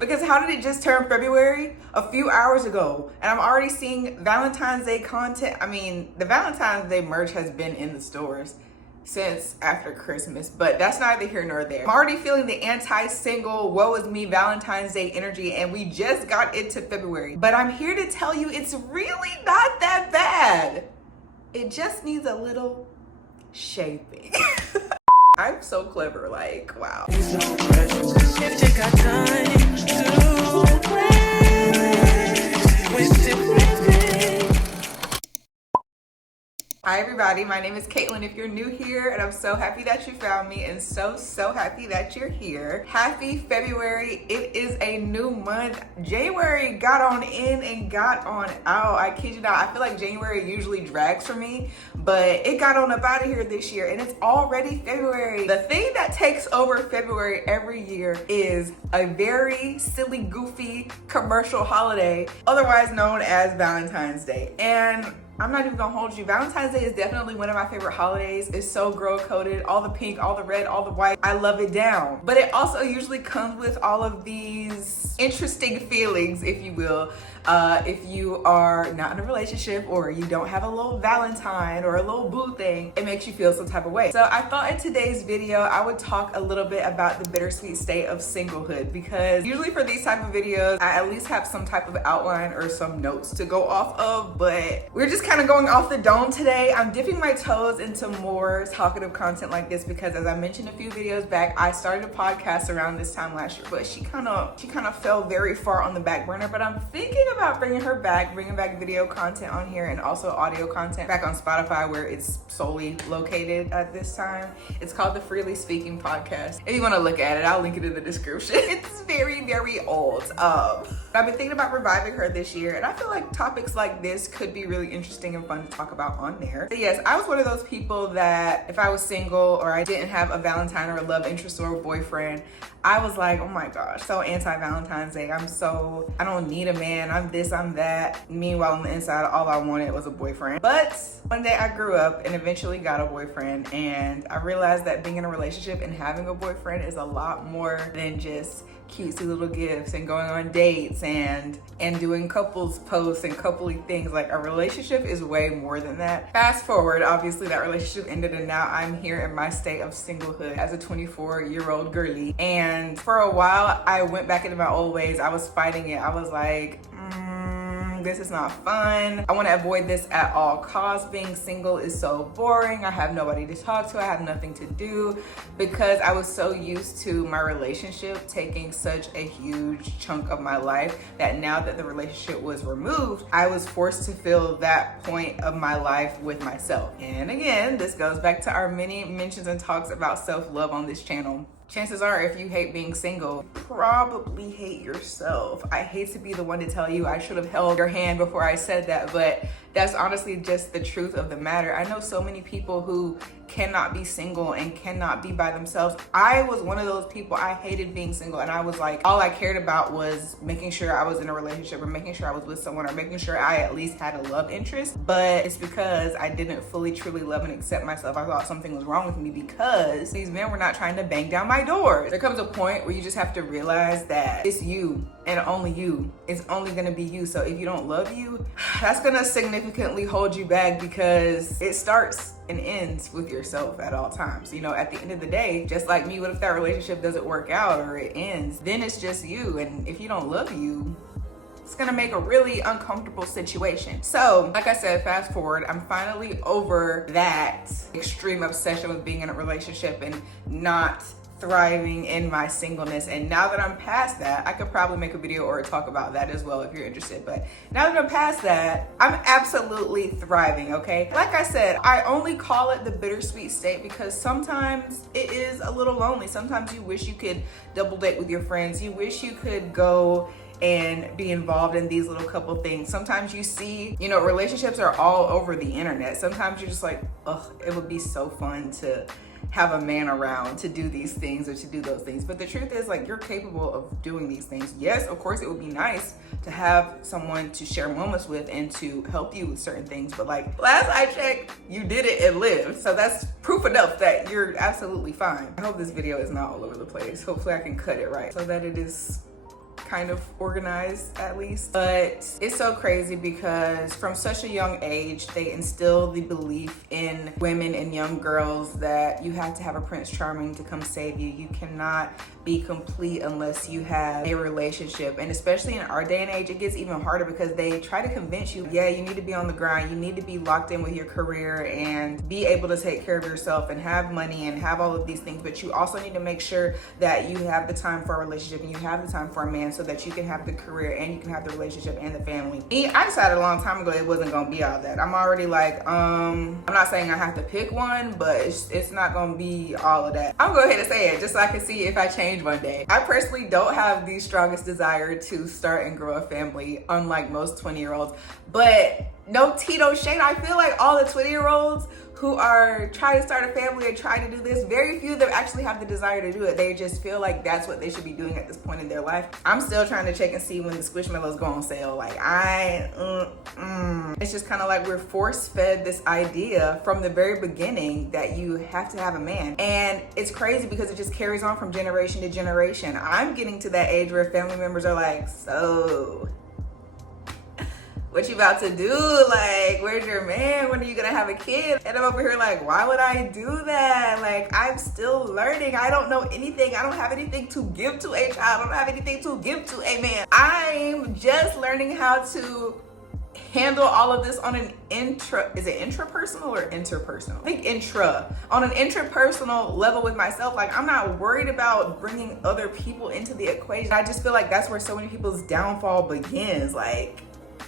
Because how did it just turn February? A few hours ago. And I'm already seeing Valentine's Day content. I mean, the Valentine's Day merch has been in the stores since after Christmas, but that's neither here nor there. I'm already feeling the anti-single, woe is me Valentine's Day energy, and we just got into February. But I'm here to tell you it's really not that bad. It just needs a little shaping. I'm so clever, like, wow. Hi everybody, my name is Kaitlyn if you're new here, and I'm so happy that you found me and so happy that you're here. Happy February. It is a new month. January got on in and got on out. I kid you not, I feel like January usually drags for me, but it got on up out of here this year and it's already February. The thing that takes over February every year is a very silly, goofy commercial holiday, otherwise known as Valentine's Day. And I'm not even gonna hold you. Valentine's Day is definitely one of my favorite holidays. It's so girl coded, all the pink, all the red, all the white. I love it down. But it also usually comes with all of these interesting feelings, if you will. If you are not in a relationship or you don't have a little Valentine or a little boo thing, it makes you feel some type of way. So I thought in today's video, I would talk a little bit about the bittersweet state of singlehood, because usually for these type of videos, I at least have some type of outline or some notes to go off of, but we're just kind of going off the dome today. I'm dipping my toes into more talkative content like this because, as I mentioned a few videos back, I started a podcast around this time last year, but she kind of fell very far on the back burner. But I'm thinking about bringing back video content on here and also audio content back on Spotify, where it's solely located at this time. It's called the Freely Speaking Podcast. If you want to look at it, I'll link it in the description. It's very old. I've been thinking about reviving her this year, and I feel like topics like this could be really interesting and fun to talk about on there. So yes, I was one of those people that if I was single or I didn't have a Valentine or a love interest or a boyfriend, I was like, oh my gosh, so anti-Valentine's Day. I don't need a man. I'm this, I'm that. Meanwhile, on the inside, all I wanted was a boyfriend. But one day I grew up and eventually got a boyfriend, and I realized that being in a relationship and having a boyfriend is a lot more than just cutesy little gifts and going on dates and doing couples posts and coupley things. Like, a relationship is way more than that. Fast forward, obviously that relationship ended, and now I'm here in my state of singlehood as a 24-year-old girly. And for a while, I went back into my old ways. I was fighting it. I was like, this is not fun. I want to avoid this at all costs. Being single is so boring. I have nobody to talk to. I have nothing to do, because I was so used to my relationship taking such a huge chunk of my life that now that the relationship was removed, I was forced to fill that point of my life with myself. And again, this goes back to our many mentions and talks about self-love on this channel. Chances are, if you hate being single, you probably hate yourself. I hate to be the one to tell you I should have held your hand before I said that, but that's honestly just the truth of the matter. I know so many people who cannot be single and cannot be by themselves. I was one of those people. I hated being single, and I was like, all I cared about was making sure I was in a relationship or making sure I was with someone or making sure I at least had a love interest. But it's because I didn't fully, truly love and accept myself. I thought something was wrong with me because these men were not trying to bang down my doors. There comes a point where you just have to realize that it's you and only you. It's only gonna be you. So if you don't love you, that's gonna significantly hold you back, because it starts and ends with yourself at all times. You know, at the end of the day, just like me, what if that relationship doesn't work out or it ends? Then it's just you. And if you don't love you, it's gonna make a really uncomfortable situation. So, like I said, fast forward, I'm finally over that extreme obsession with being in a relationship and not thriving in my singleness. And now that I'm past that, I could probably make a video or talk about that as well if you're interested. But now that I'm past that, I'm absolutely thriving, okay? Like I said, I only call it the bittersweet state because sometimes it is a little lonely. Sometimes you wish you could double date with your friends. You wish you could go and be involved in these little couple things. Sometimes you see, you know, relationships are all over the internet. Sometimes you're just like, ugh, it would be so fun to have a man around to do these things or to do those things. But the truth is, like, you're capable of doing these things. Yes, of course, it would be nice to have someone to share moments with and to help you with certain things. But like, last I checked, you did it and lived. So that's proof enough that you're absolutely fine. I hope this video is not all over the place. Hopefully I can cut it right so that it is kind of organized at least. But it's so crazy because from such a young age, they instill the belief in women and young girls that you have to have a Prince Charming to come save you. You cannot be complete unless you have a relationship. And especially in our day and age, it gets even harder because they try to convince you, yeah, you need to be on the grind, you need to be locked in with your career and be able to take care of yourself and have money and have all of these things, but you also need to make sure that you have the time for a relationship and you have the time for a man so that you can have the career and you can have the relationship and the family. I decided a long time ago it wasn't gonna be all that. I'm already like, I'm not saying I have to pick one, but it's not gonna be all of that. I'm gonna go ahead and say it just so I can see if I change one day. I personally don't have the strongest desire to start and grow a family, unlike most 20-year-olds, but no tea, no shade. I feel like all the 20-year-olds who are trying to start a family and trying to do this, very few of them actually have the desire to do it. They just feel like that's what they should be doing at this point in their life. I'm still trying to check and see when the Squishmallows go on sale. Like it's just kind of like we're force-fed this idea from the very beginning that you have to have a man. And it's crazy because it just carries on from generation to generation. I'm getting to that age where family members are like, so what you about to do? Like, where's your man? When are you gonna have a kid? And I'm over here like, why would I do that? Like, I'm still learning. I don't know anything. I don't have anything to give to a child. I don't have anything to give to a man. I'm just learning how to handle all of this on an is it intrapersonal or interpersonal? I think on an intrapersonal level with myself. Like, I'm not worried about bringing other people into the equation. I just feel like that's where so many people's downfall begins. Like,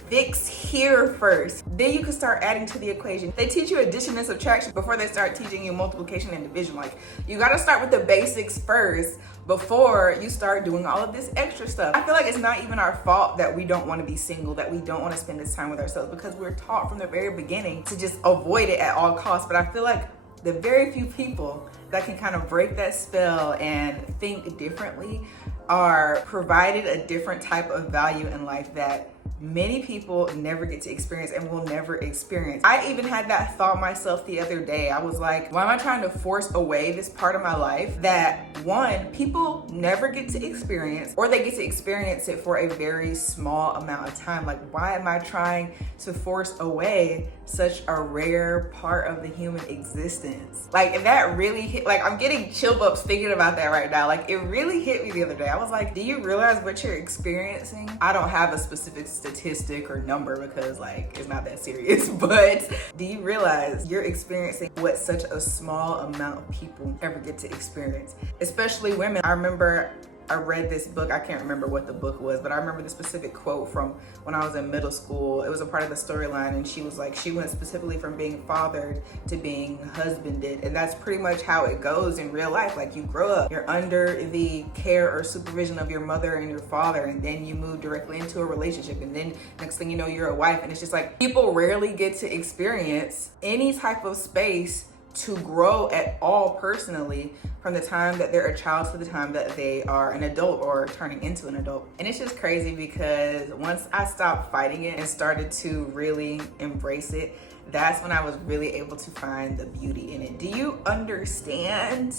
fix here first, then you can start adding to the equation. They teach you addition and subtraction before they start teaching you multiplication and division. Like, you got to start with the basics first before you start doing all of this extra stuff. I feel like it's not even our fault that we don't want to be single, that we don't want to spend this time with ourselves, because we're taught from the very beginning to just avoid it at all costs. But I feel like the very few people that can kind of break that spell and think differently are provided a different type of value in life that many people never get to experience and will never experience. I even had that thought myself the other day. I was like, why am I trying to force away this part of my life that, one, people never get to experience, or they get to experience it for a very small amount of time? Like, why am I trying to force away such a rare part of the human existence? Like, and that really hit, like, I'm getting chill bumps thinking about that right now. Like, it really hit me the other day. I was like, do you realize what you're experiencing? I don't have a specific statistic or number because, like, it's not that serious, but do you realize you're experiencing what such a small amount of people ever get to experience, especially women? I remember I read this book. I can't remember what the book was, but I remember the specific quote from when I was in middle school. It was a part of the storyline, and she was like, she went specifically from being fathered to being husbanded. And that's pretty much how it goes in real life. Like, you grow up, you're under the care or supervision of your mother and your father, and then you move directly into a relationship, and then next thing you know, you're a wife. And it's just like, people rarely get to experience any type of space to grow at all personally, from the time that they're a child to the time that they are an adult or turning into an adult. And it's just crazy because once I stopped fighting it and started to really embrace it, that's when I was really able to find the beauty in it. Do you understand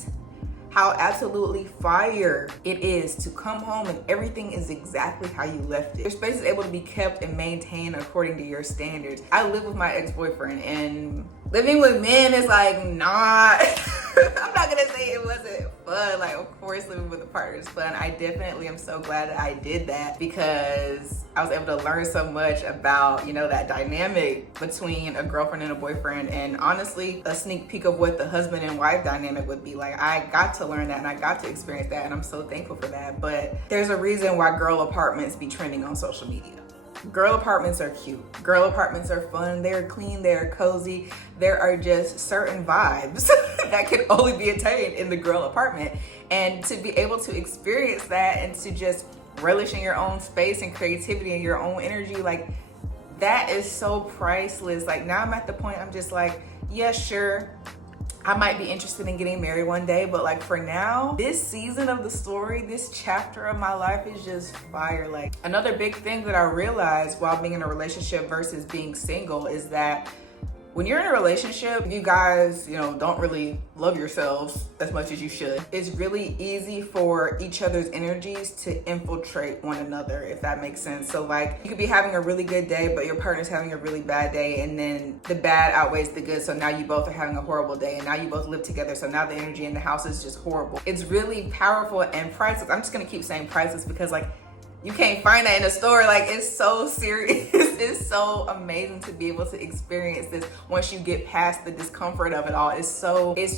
how absolutely fire it is to come home and everything is exactly how you left it? Your space is able to be kept and maintained according to your standards. I live with my ex-boyfriend, and living with men is like not I'm not gonna say it wasn't fun. Like, of course living with a partner is fun. I definitely am so glad that I did that, because I was able to learn so much about, you know, that dynamic between a girlfriend and a boyfriend, and honestly a sneak peek of what the husband and wife dynamic would be like. I got to learn that and I got to experience that, and I'm so thankful for that. But there's a reason why girl apartments be trending on social media. Girl apartments are cute. Girl apartments are fun. They're clean. They're cozy. There are just certain vibes that can only be attained in the girl apartment. And to be able to experience that and to just relish in your own space and creativity and your own energy, like, that is so priceless. Like, now I'm at the point I'm just like, yeah, sure, I might be interested in getting married one day, but like, for now, this season of the story, this chapter of my life is just fire. Like, another big thing that I realized while being in a relationship versus being single is that when you're in a relationship, you guys, don't really love yourselves as much as you should. It's really easy for each other's energies to infiltrate one another, if that makes sense. So like, you could be having a really good day, but your partner's having a really bad day, and then the bad outweighs the good. So now you both are having a horrible day, and now you both live together. So now the energy in the house is just horrible. It's really powerful and priceless. I'm just gonna keep saying priceless because like, you can't find that in a store. Like, it's so serious. It's so amazing to be able to experience this once you get past the discomfort of it all. It's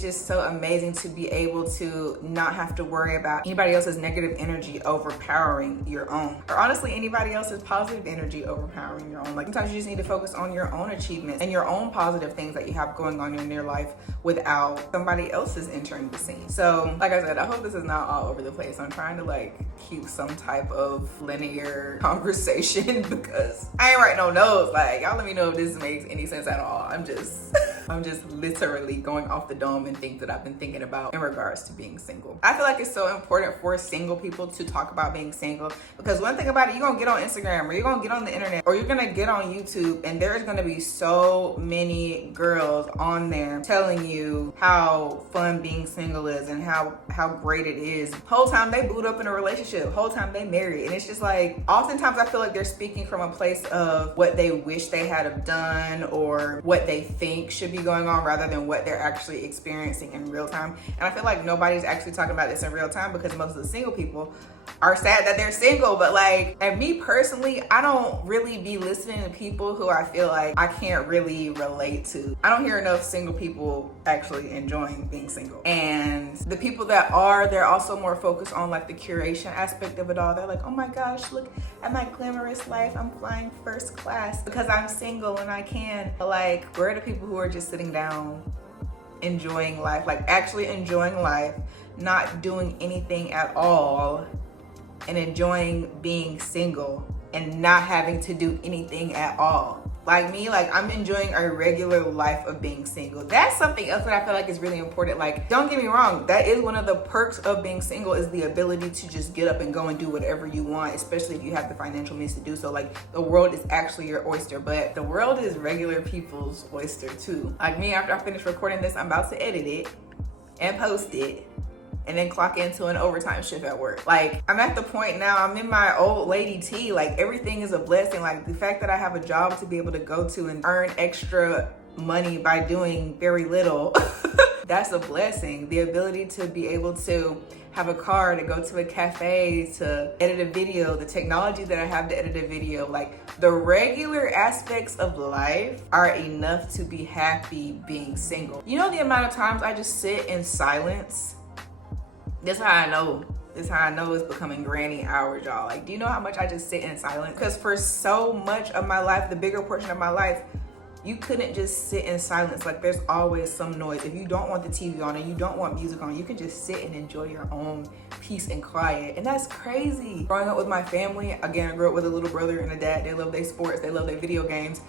just so amazing to be able to not have to worry about anybody else's negative energy overpowering your own, or honestly anybody else's positive energy overpowering your own. Like, sometimes you just need to focus on your own achievements and your own positive things that you have going on in your life without somebody else's entering the scene. So like I said, I hope this is not all over the place. I'm trying to like keep some type of linear conversation because I ain't writing no notes. Like, y'all let me know if this makes any sense at all. I'm just literally going off the dome and things that I've been thinking about in regards to being single. I feel like it's so important for single people to talk about being single, because one thing about it, you're gonna get on Instagram or you're gonna get on the internet or you're gonna get on YouTube, and there's gonna be so many girls on there telling you how fun being single is and how great it is. Whole time they boot up in a relationship, whole time they married, and it's just like, oftentimes I feel like they're speaking from a place of what they wish they had have done or what they think should be going on rather than what they're actually experiencing in real time. And I feel like nobody's actually talking about this in real time because most of the single people are sad that they're single. But like, and me personally, I don't really be listening to people who I feel like I can't really relate to. I don't hear enough single people actually enjoying being single. And the people that are, they're also more focused on like the curation aspect of it all. They're like, oh my gosh, look at my glamorous life. I'm flying first class because I'm single and I can. But like, where are the people who are just sitting down, enjoying life, like actually enjoying life, not doing anything at all, and enjoying being single and not having to do anything at all? Like me, like I'm enjoying a regular life of being single. That's something else that I feel like is really important. Like, don't get me wrong, that is one of the perks of being single, is the ability to just get up and go and do whatever you want, especially if you have the financial means to do so. Like, the world is actually your oyster, but the world is regular people's oyster too. Like me, after I finish recording this, I'm about to edit it and post it and then clock into an overtime shift at work. Like, I'm at the point now, I'm in my old lady tea. Like, everything is a blessing. Like, the fact that I have a job to be able to go to and earn extra money by doing very little, that's a blessing. The ability to be able to have a car, to go to a cafe, to edit a video, the technology that I have to edit a video, like the regular aspects of life are enough to be happy being single. You know the amount of times I just sit in silence? This is how I know. This is how I know it's becoming granny hours, y'all. Like, do you know how much I just sit in silence? Because for so much of my life, the bigger portion of my life, you couldn't just sit in silence. Like, there's always some noise. If you don't want the TV on and you don't want music on, you can just sit and enjoy your own peace and quiet. And that's crazy. Growing up with my family, again, I grew up with a little brother and a dad. They love their sports. They love their video games.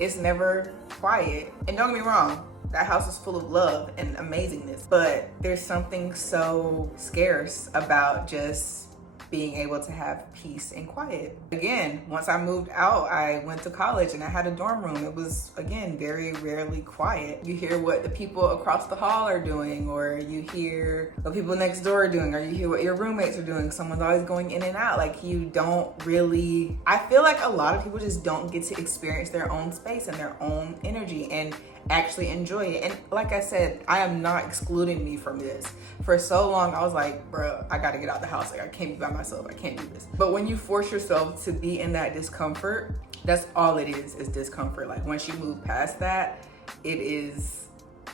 It's never quiet. And don't get me wrong, that house is full of love and amazingness, but there's something so scarce about just being able to have peace and quiet. Again, once I moved out, I went to college and I had a dorm room. It was, again, very rarely quiet. You hear what the people across the hall are doing, or you hear what people next door are doing, or you hear what your roommates are doing. Someone's always going in and out. Like, you don't really, I feel like a lot of people just don't get to experience their own space and their own energy and actually enjoy it. And like I said, I am not excluding me from this. For so long, I was like, bro, I gotta get out the house. Like, I can't be by myself. I can't do this. But when you force yourself to be in that discomfort, that's all it is discomfort. Like, once you move past that, it is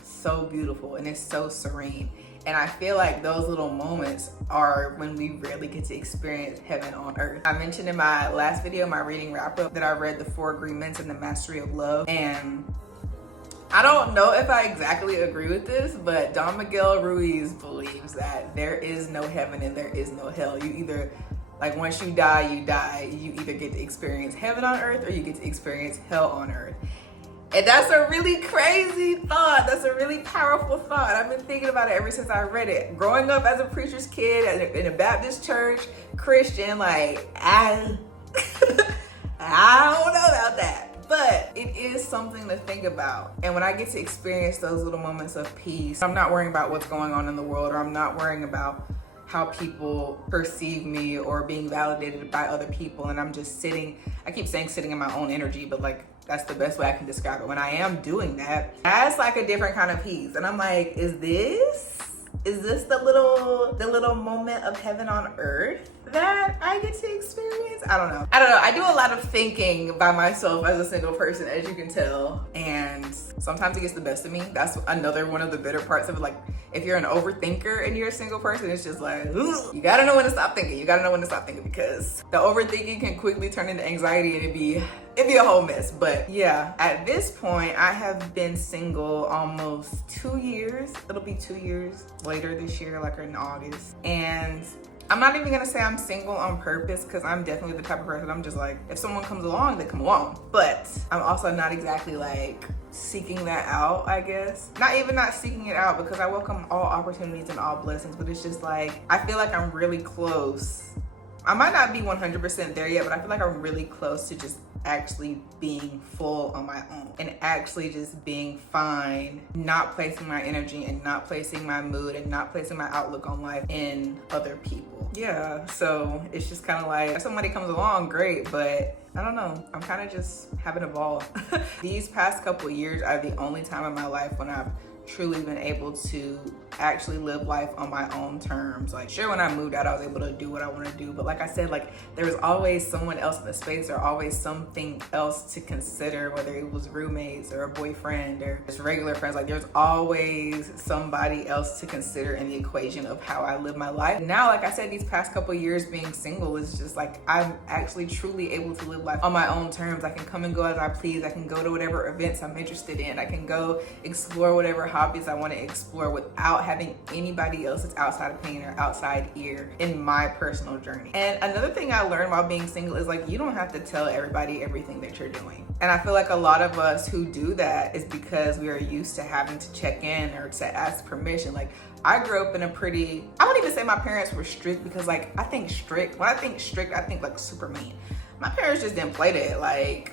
so beautiful and it's so serene. And I feel like those little moments are when we really get to experience heaven on earth. I mentioned in my last video, my reading wrap up, that I read The 4 Agreements and The Mastery of Love. And I don't know if I exactly agree with this, but Don Miguel Ruiz believes that there is no heaven and there is no hell. You either, like, once you die, you die. You either get to experience heaven on earth or you get to experience hell on earth. And that's a really crazy thought. That's a really powerful thought. I've been thinking about it ever since I read it. Growing up as a preacher's kid in a Baptist church, Christian, like, I don't know about that. but it is something to think about. And when I get to experience those little moments of peace, I'm not worrying about what's going on in the world, or I'm not worrying about how people perceive me or being validated by other people. And I'm just sitting, I keep saying sitting in my own energy, but like, that's the best way I can describe it. When I am doing that, that's like a different kind of peace. And I'm like, is this the little moment of heaven on earth that I get to experience? I don't know. I do a lot of thinking by myself as a single person, as you can tell. And sometimes it gets the best of me. That's another one of the bitter parts of it. Like, if you're an overthinker and you're a single person, it's just like, ugh. You gotta know when to stop thinking. You gotta know when to stop thinking, because the overthinking can quickly turn into anxiety and it'd be a whole mess. But yeah, at this point, I have been single almost 2 years. It'll be 2 years later this year, like in August. And I'm not even gonna say I'm single on purpose, because I'm definitely the type of person, I'm just like, if someone comes along, they come along. But I'm also not exactly like seeking that out, I guess. Not seeking it out, because I welcome all opportunities and all blessings, but it's just like, I feel like I'm really close. I might not be 100% there yet, but I feel like I'm really close to just actually being full on my own and actually just being fine, not placing my energy and not placing my mood and not placing my outlook on life in other people. Yeah, so it's just kind of like, if somebody comes along, great, but I don't know, I'm kind of just having a ball. These past couple of years are the only time in my life when I've truly been able to actually live life on my own terms. Like, sure, when I moved out, I was able to do what I want to do, but like I said, like, there was always someone else in the space, or always something else to consider, whether it was roommates or a boyfriend or just regular friends. Like, there's always somebody else to consider in the equation of how I live my life. Now, like I said, these past couple years being single is just like, I'm actually truly able to live life on my own terms. I can come and go as I please. I can go to whatever events I'm interested in. I can go explore whatever hobbies I want to explore without having anybody else's outside opinion or outside ear in my personal journey. And another thing I learned while being single is like, you don't have to tell everybody everything that you're doing. And I feel like a lot of us who do that is because we are used to having to check in or to ask permission. Like, I grew up in a pretty, I wouldn't even say my parents were strict, because like, when I think strict, I think like super mean. My parents just didn't play that. Like,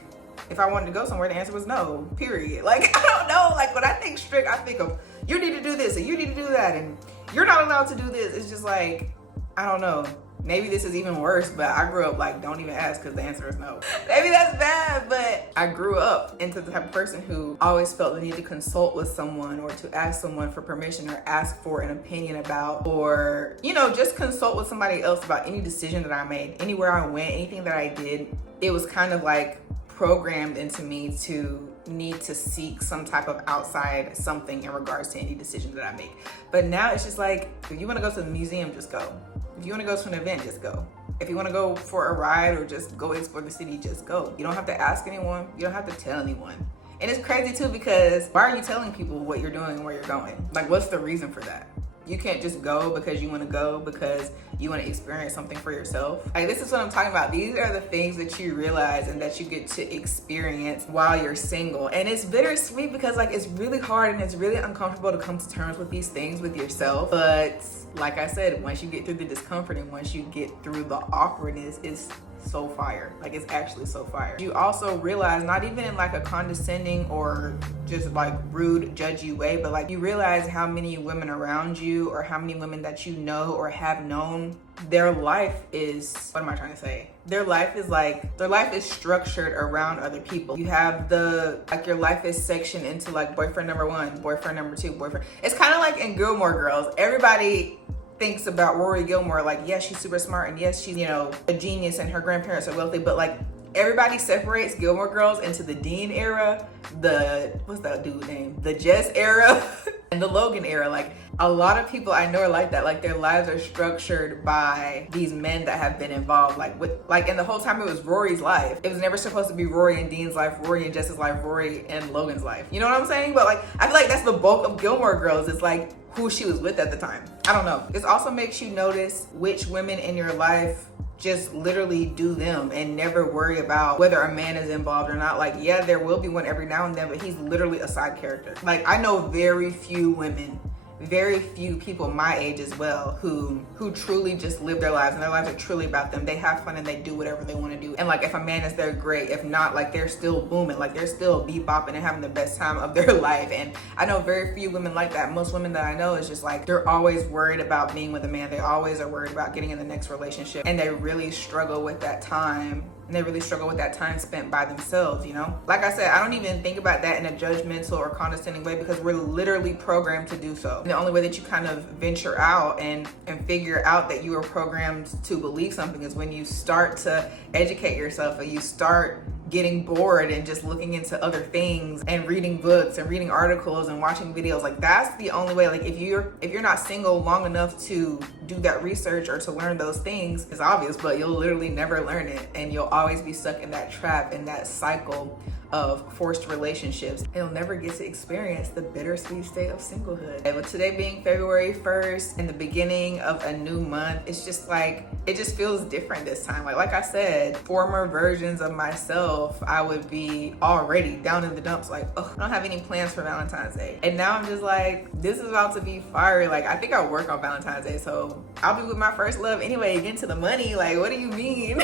if I wanted to go somewhere, the answer was no, period. Like, I don't know, like, when I think strict, I think of, you need to do this and you need to do that and you're not allowed to do this. It's just like, I don't know. Maybe this is even worse, but I grew up like, don't even ask, because the answer is no. Maybe that's bad, but I grew up into the type of person who always felt the need to consult with someone, or to ask someone for permission, or ask for an opinion about, or, you know, just consult with somebody else about any decision that I made, anywhere I went, anything that I did. It was kind of like programmed into me to need to seek some type of outside something in regards to any decision that I make. But now it's just like, if you want to go to the museum, just go. If you want to go to an event, just go. If you want to go for a ride or just go explore the city, just go. You don't have to ask anyone. You don't have to tell anyone. And it's crazy too, because why are you telling people what you're doing and where you're going? Like, what's the reason for that? You can't just go because you want to go, because you want to experience something for yourself. Like, this is what I'm talking about. These are the things that you realize and that you get to experience while you're single. And it's bittersweet, because like, it's really hard and it's really uncomfortable to come to terms with these things with yourself. But like I said, once you get through the discomfort and once you get through the awkwardness, it's so fire. Like, it's actually so fire. You also realize, not even in like a condescending or just like rude, judgy way, but like, you realize how many women around you, or how many women that you know or have known, their life is, what am I trying to say? Their life is structured around other people. You have your life is sectioned into like boyfriend number one, boyfriend number two, boyfriend. It's kind of like in Gilmore Girls. Everybody thinks about Rory Gilmore like, yes, she's super smart, and yes, she's, you know, a genius and her grandparents are wealthy, but like, everybody separates Gilmore Girls into the Dean era, what's that dude name? The Jess era, and the Logan era. Like, a lot of people I know are like that. Like, their lives are structured by these men that have been involved. And the whole time it was Rory's life. It was never supposed to be Rory and Dean's life, Rory and Jess's life, Rory and Logan's life. You know what I'm saying? But like, I feel like that's the bulk of Gilmore Girls. It's like who she was with at the time. I don't know. This also makes you notice which women in your life just literally do them and never worry about whether a man is involved or not. Like, yeah, there will be one every now and then, but he's literally a side character. Like, I know very few women very few people my age as well who truly just live their lives, and their lives are truly about them. They have fun and they do whatever they want to do. And like, if a man is there, great. If not, like, they're still booming, like they're still bebopping and having the best time of their life. And I know very few women like that. Most women that I know is just like, they're always worried about being with a man. They always are worried about getting in the next relationship, and they really struggle with that time. And they really struggle with that time spent by themselves, you know? Like I said, I don't even think about that in a judgmental or condescending way, because we're literally programmed to do so. And the only way that you kind of venture out and figure out that you are programmed to believe something is when you start to educate yourself, or you start getting bored and just looking into other things and reading books and reading articles and watching videos. Like, that's the only way. Like, if you're not single long enough to do that research or to learn those things, it's obvious, but you'll literally never learn it, and you'll always be stuck in that trap, in that cycle of forced relationships. You'll never get to experience the bittersweet state of singlehood. But today being February 1st and the beginning of a new month, it's just like, it just feels different this time. Like I said, former versions of myself, I would be already down in the dumps, like, oh, I don't have any plans for Valentine's Day. And now I'm just like, this is about to be fiery. Like, I think I'll work on Valentine's Day, so I'll be with my first love anyway, get to the money. Like, what do you mean?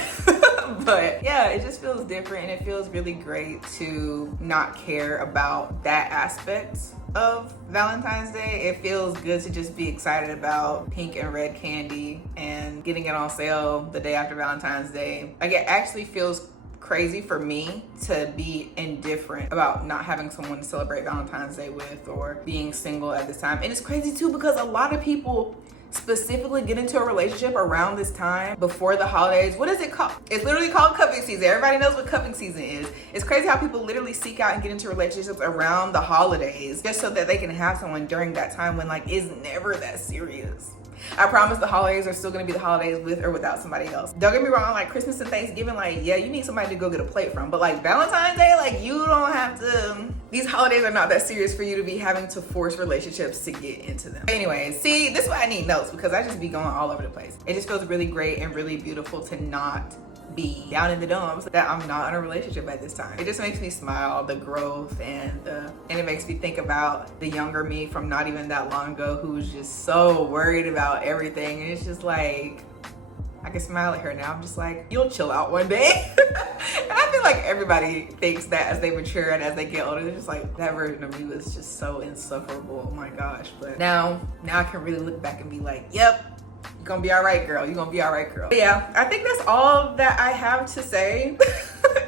But yeah, it just feels different, and it feels really great to not care about that aspect of Valentine's Day. It feels good to just be excited about pink and red candy and getting it on sale the day after Valentine's Day. Like, it actually feels crazy for me to be indifferent about not having someone to celebrate Valentine's Day with, or being single at this time. And it's crazy too, because a lot of people specifically get into a relationship around this time before the holidays. What is it called? It's literally called cuffing season. Everybody knows what cuffing season is. It's crazy how people literally seek out and get into relationships around the holidays just so that they can have someone during that time when, like, it's never that serious. I promise the holidays are still gonna be the holidays with or without somebody else. Don't get me wrong, like Christmas and Thanksgiving, like, yeah, you need somebody to go get a plate from. But like Valentine's Day, like, you don't have to. These holidays are not that serious for you to be having to force relationships to get into them. Anyways, see, this is why I need notes, because I just be going all over the place. It just feels really great and really beautiful to not be down in the dumps that I'm not in a relationship at this time. It just makes me smile, the growth, and it makes me think about the younger me from not even that long ago, who was just so worried about everything. And it's just like, I can smile at her now. I'm just like, you'll chill out one day. And I feel like everybody thinks that as they mature and as they get older. They're just like, that version of me was just so insufferable. Oh my gosh. But now I can really look back and be like, yep, you're gonna be all right, girl. You're gonna be all right, girl. But yeah, I think that's all that I have to say.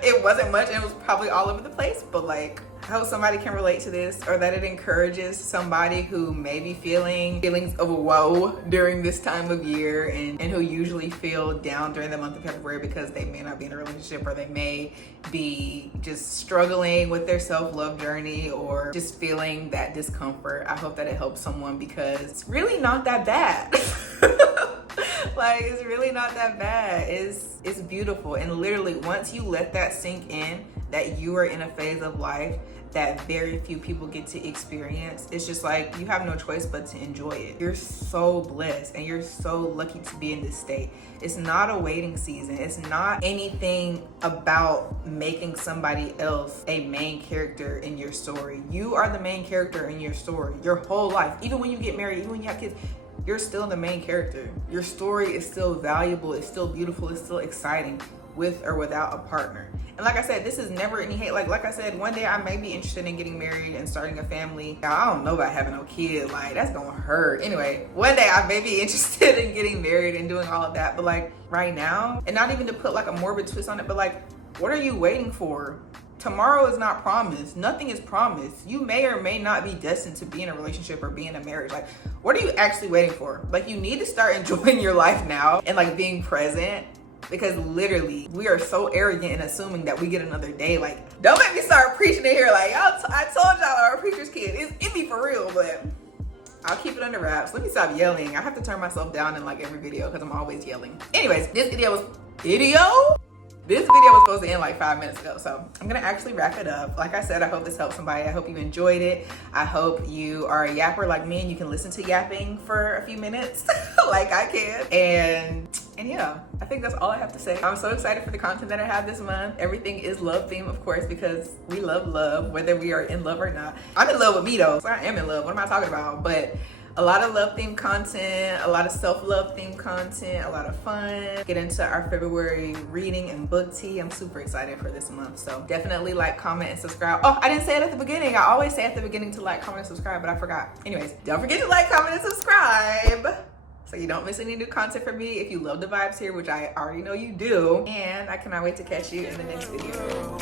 It wasn't much, and it was probably all over the place, but like, I hope somebody can relate to this, or that it encourages somebody who may be feeling feelings of woe during this time of year, and who usually feel down during the month of February because they may not be in a relationship, or they may be just struggling with their self-love journey, or just feeling that discomfort. I hope that it helps someone, because it's really not that bad. Like, it's really not that bad. It's beautiful. And literally, once you let that sink in, that you are in a phase of life that very few people get to experience, it's just like, you have no choice but to enjoy it. You're so blessed, and you're so lucky to be in this state. It's not a waiting season. It's not anything about making somebody else a main character in your story. You are the main character in your story your whole life. Even when you get married, even when you have kids, you're still the main character. Your story is still valuable, it's still beautiful, it's still exciting, with or without a partner. And like I said, this is never any hate. Like I said, one day I may be interested in getting married and starting a family. Now, I don't know about having no kid, like, that's gonna hurt. Anyway, one day I may be interested in getting married and doing all of that, but like right now, and not even to put like a morbid twist on it, but like, what are you waiting for? Tomorrow is not promised. Nothing is promised. You may or may not be destined to be in a relationship or be in a marriage. Like, what are you actually waiting for? Like, you need to start enjoying your life now and like being present, because literally we are so arrogant in assuming that we get another day. Like, don't make me start preaching in here like, I told y'all I'm a preacher's kid. It be for real, but I'll keep it under wraps. Let me stop yelling. I have to turn myself down in like every video because I'm always yelling. Anyways, this video was supposed to end like 5 minutes ago, so I'm gonna actually wrap it up. Like I said, I hope this helped somebody. I hope you enjoyed it. I hope you are a yapper like me and you can listen to yapping for a few minutes like I can. And yeah, I think that's all I have to say. I'm so excited for the content that I have this month. Everything is love theme, of course, because we love love, whether we are in love or not. I'm in love with me though, so I am in love. What am I talking about? But A lot of love themed content, a lot of self-love themed content, a lot of fun. Get into our February reading and book tea. I'm super excited for this month. So definitely like, comment, and subscribe. Oh, I didn't say it at the beginning. I always say at the beginning to like, comment, and subscribe, but I forgot. Anyways, don't forget to like, comment, and subscribe so you don't miss any new content from me. If you love the vibes here, which I already know you do. And I cannot wait to catch you in the next video.